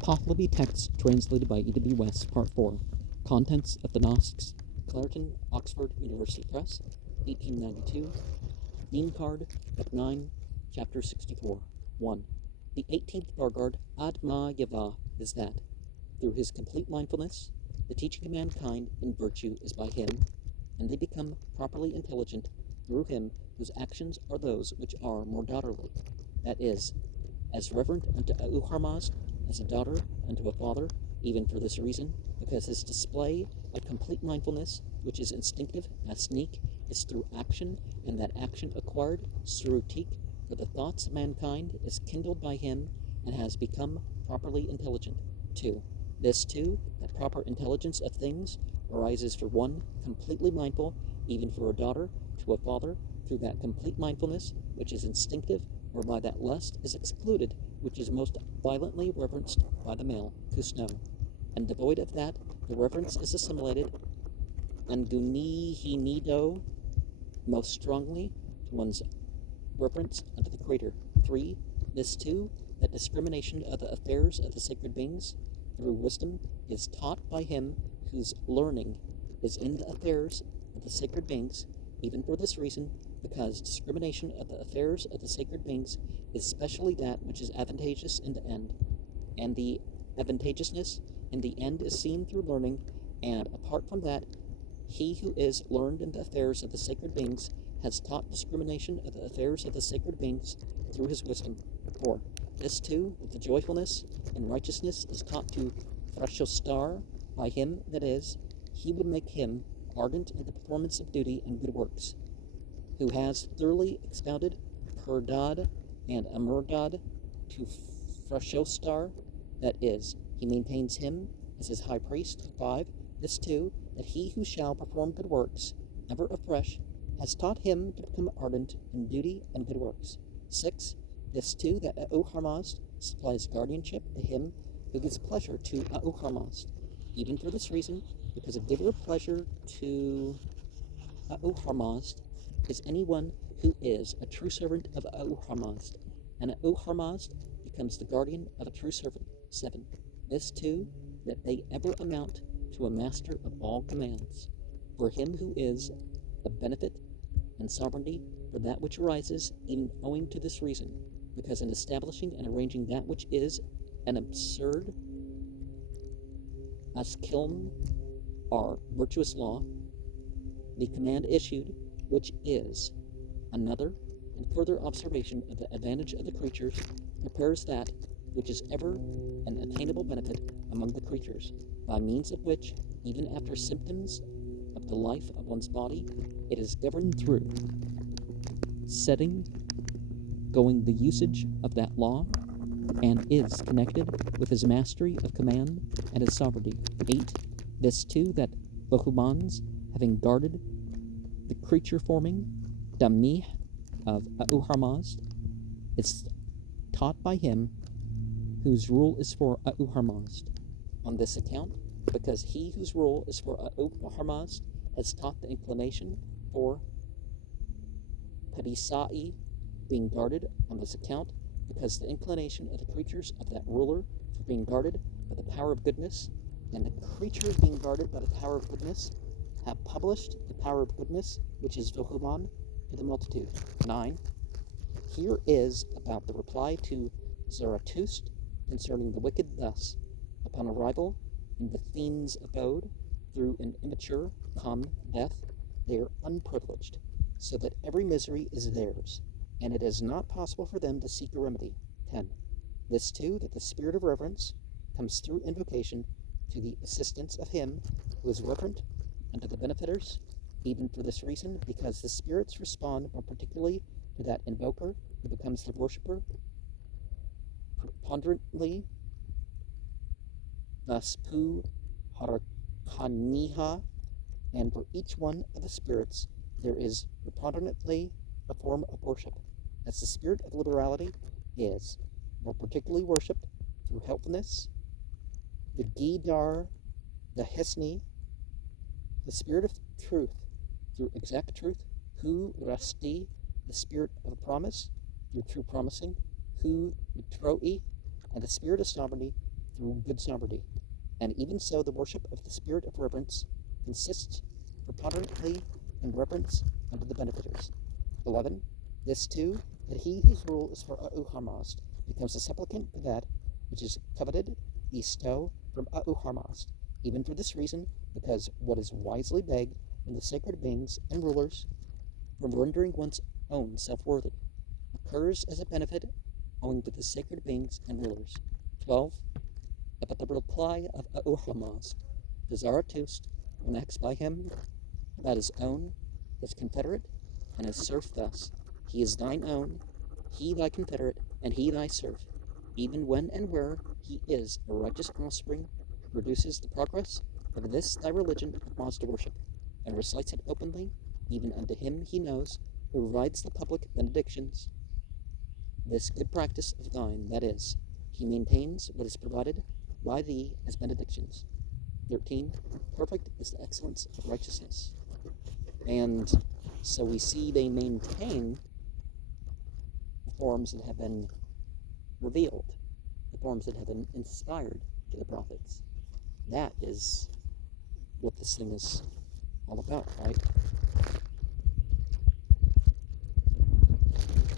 Pahlavi text translated by E.W. West, Part 4. Contents of the Nasks, Clareton, Oxford University Press, 1892. Dinkard 9, Chapter 64. 1. The 18th Dinkard Adma Yava is that, through his complete mindfulness, the teaching of mankind in virtue is by him, and they become properly intelligent through him whose actions are those which are more daughterly, that is, as reverent unto Auharmazd as a daughter unto a father, even for this reason, because his display of complete mindfulness, which is instinctive as sneak, is through action, and that action acquired surutik, for the thoughts of mankind is kindled by him, and has become properly intelligent. 2. This too, that proper intelligence of things arises for one completely mindful, even for a daughter, to a father, through that complete mindfulness, which is instinctive, whereby that lust is excluded, which is most violently reverenced by the male, kusno, and devoid of that, the reverence is assimilated, and gunihinido most strongly to one's reverence unto the Creator. 3. This too, that discrimination of the affairs of the sacred beings through wisdom is taught by him whose learning is in the affairs of the sacred beings, even for this reason, because discrimination of the affairs of the sacred beings is specially that which is advantageous in the end, and the advantageousness in the end is seen through learning, and apart from that, he who is learned in the affairs of the sacred beings has taught discrimination of the affairs of the sacred beings through his wisdom. 4. This too, with the joyfulness and righteousness is taught to Thrashostar by him, that is, he would make him ardent in the performance of duty and good works, who has thoroughly expounded Purdad and Amurdad to Thrashostar, that is, he maintains him as his high priest. 5. This too, that he who shall perform good works, ever afresh, has taught him to become ardent in duty and good works. 6. This too, that Auharmazd supplies guardianship to him who gives pleasure to Auharmazd, even for this reason, because a giver of pleasure to Auharmazd is anyone who is a true servant of Auharmazd, and Auharmazd becomes the guardian of a true servant. 7. This too, that they ever amount to a master of all commands, for him who is the benefit and sovereignty for that which arises, even owing to this reason, because in establishing and arranging that which is an absurd askilm or virtuous law, the command issued, which is another and further observation of the advantage of the creatures, prepares that which is ever an attainable benefit among the creatures, by means of which, even after symptoms of the life of one's body, it is governed through setting going the usage of that law, and is connected with his mastery of command and his sovereignty. 8. This too, that Bohumans, having guarded the creature-forming Damih of Auharmazd, is taught by him whose rule is for Auharmazd. On this account, because he whose rule is for Auharmazd has taught the inclination for Padisai being guarded on this account, because the inclination of the creatures of that ruler for being guarded by the power of goodness, and the creatures being guarded by the power of goodness, have published the power of goodness, which is Vohuman, to the multitude. 9. Here is about the reply to Zarathustra concerning the wicked thus: upon arrival in the fiend's abode, through an immature, common death, they are unprivileged, so that every misery is theirs, and it is not possible for them to seek a remedy. 10. This too, that the spirit of reverence comes through invocation to the assistance of him who is reverent unto the benefactors, even for this reason, because the spirits respond more particularly to that invoker who becomes the worshipper preponderantly. Thus pu harakaniha, and for each one of the spirits there is preponderantly a form of worship, as the spirit of liberality is more particularly worshipped through helpfulness, the Gidar, the Hisni, the spirit of truth through exact truth, Hu Rasti, the spirit of promise through true promising, Hu Mitroi, and the spirit of sovereignty through good sobriety. And even so, the worship of the spirit of reverence consists preponderantly in reverence unto the benefactors. 11. This too, that he whose rule is for A'u becomes a supplicant for that which is coveted bestow from A'u even for this reason, because what is wisely begged from the sacred beings and rulers from rendering one's own self worthy occurs as a benefit owing to the sacred beings and rulers. 12. About the reply of A'u to Zarathustra, when asked by him about his own, his confederate, and his serf thus: He is thine own, he thy confederate, and he thy serf, even when and where he is a righteous offspring who produces the progress of this thy religion of Mazda worship, and recites it openly, even unto him he knows, who provides the public benedictions. This good practice of thine, that is, he maintains what is provided by thee as benedictions. 13. Perfect is the excellence of righteousness. And so we see they maintain the forms that have been revealed, the forms that have been inspired to the prophets. That is what this thing is all about, right?